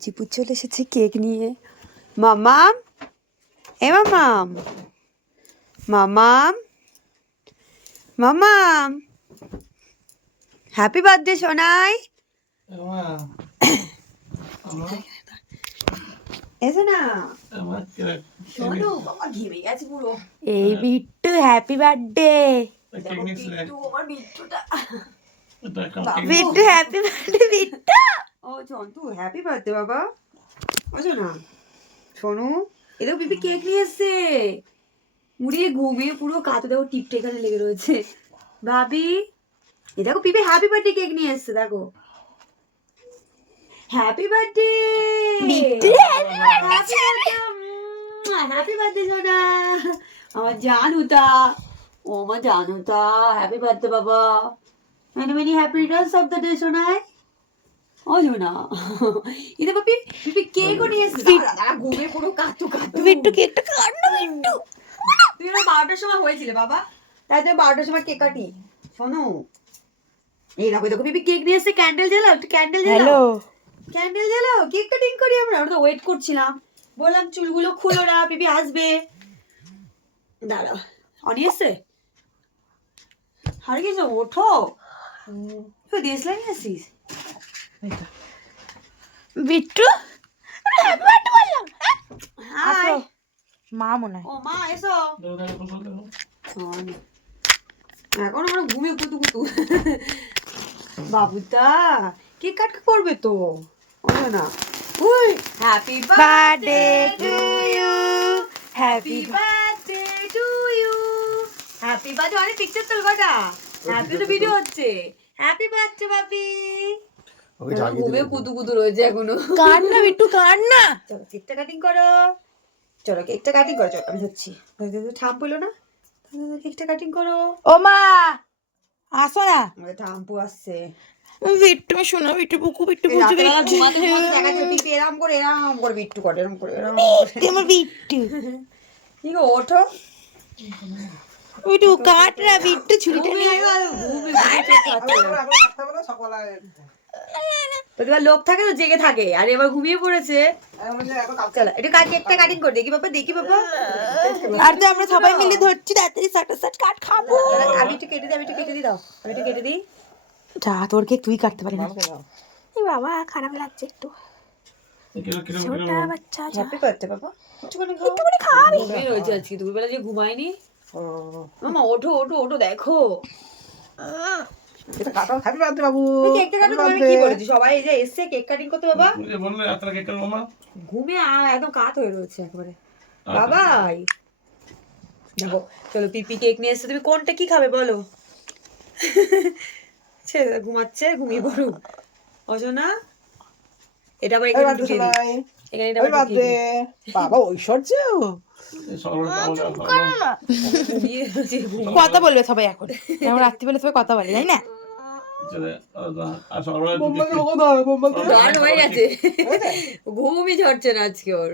চিপু চলে এসেছে কেক নিয়ে। মামাম, এ মামাম, মামাম, মামাম, হ্যাপি বার্থডে সোনাই। এসো না শোনো, বাবা ঘেমে গেছে পুরো। এই Bittu happy birthday. Bittu happy birthday Bittu. ও চন্তু হ্যাপি বার্থডে বাবা। বুঝো না শোনো, এদের পিপি কেক নিয়ে এসছে। মুড়িয়ে ঘুমিয়ে পুরো কাতো, দেখো টিপটা এখানে লেগে রয়েছে। ভাবি এ দেখো পিপি হ্যাপি বার্থডে কেক নিয়ে এসছে, দেখো হ্যাপি বার্থডে হ্যাপি বার্থডে সোনা, আমার জানুতা। ও আমার জানুতা, হ্যাপি বার্থডে বাবা। Many many happy returns of the day সোনাই। ও না এটা পাপি পিপি কেকও নিয়ে এসেছে। দাদা ঘুমে পুরো কাতু কাতু। বিট্টু কেকটা কাট না বিট্টু। তুই না 12টার সময় হয়েছিল বাবা, তাই তো 12টার সময় কেক কাটি। শোনো এই দেখো দেখো পিপি কেক নিয়ে এসেছে। ক্যান্ডেল জ্বালাও, একটু ক্যান্ডেল জ্বালাও। হ্যালো ক্যান্ডেল জ্বালাও, কেক কাটিং করি আমরা তো ওয়েট করছিলাম। বললাম চুলগুলো খুলো না, পিপি আসবে। দাঁড়াও অনি এসছে। হার গেছো, ওঠো। তুই দেশলাই নিয়ে আসিস বিট্টু। বললাম হাই মা মনে হয়। ও মা এসো। এখন আমরা ঘুমিয়ে কুতু কুতু। বাবুটা কেক কাট করবে তো না। ওই happy birthday to you, happy birthday to you, happy birthday. অনেক পিকচার তোল কটা। হ্যাপি তো ভিডিও হচ্ছে। Happy birthday Bapi. ঘুমিয়ে কুতু কুতু রয়েছে এখনো। কাট না বিট্টু কাট না। চলো কেকটা কাটিং করো, চলো কেকটা কাটিং করো। চলো আমি হচ্ছি, ঠাম পেলো না। কেকটা কাটিং করো। ও মা আসো না, আমাদের ঠাম্পু আসছে। বিট্টু শোনা, বিট্টু বুকু, বিট্টু বুঝু, বিট্টু ঘুমাতে ঘুমাতে দেখা যায় বিট্টু এরম করে বিট্টু করে, এরম করে আমার বিট্টু। ঠিক ওঠো বিট্টু কাট না বিট্টু, ছুরিটা নিয়ে প্রতিবার লোক থাকে তো জেগে থাকে, আর এবার ঘুমিয়ে পড়েছে। চলো একটু কেকটা কাটিং করে দেখি বাবা, দেখি বাবা। আর তো আমরা সবাই মিলে ধরছি, তাড়াতাড়ি সাট কাট খাবো। আমি একটু কেটে দিই, আমি একটু কেটে দিই, দাও আমি একটু কেটে দিই। যা তোর কেক তুই কাটতে পারি না। এই বাবা খারাপ লাগছে একটু। ছোটা বাচ্চা, হ্যাপি বার্থডে বাবা। একটুখানি খাবি। ঘুমিয়ে রয়েছে আজকে, দুপুরবেলা যে ঘুমায়নি। মামা ওঠো ওঠো ওঠো, দেখো এটা কাটো। হ্যাপি বার্থডে বাবু। কেকটা কাটো। তুমি কি বলেছি সবাই এই যে এসে কেক কাটিং করতে বাবা। বললে আপনারা কেক কাটো মামা। ঘুমে একদম কাত হয়ে রয়েছে একেবারে বাবাই। দেখো চলো পিপি কেক নিয়ে এসে, তুমি কোনটা কি খাবে বলো। ছেলে ঘুমাচ্ছে, ঘুমিয়ে পড়ুক। অজনা এটা আবার এখানে ঢুকিয়ে দিই, এখানে এটা ঢুকিয়ে দিই। বাবা ঐশ্বর্য কথা বলবে সবাই এখন। এখন রাত্রিবেলা সবাই কথা বলে, তাই না? ঘুমই ঝরছে না আজকে ওর।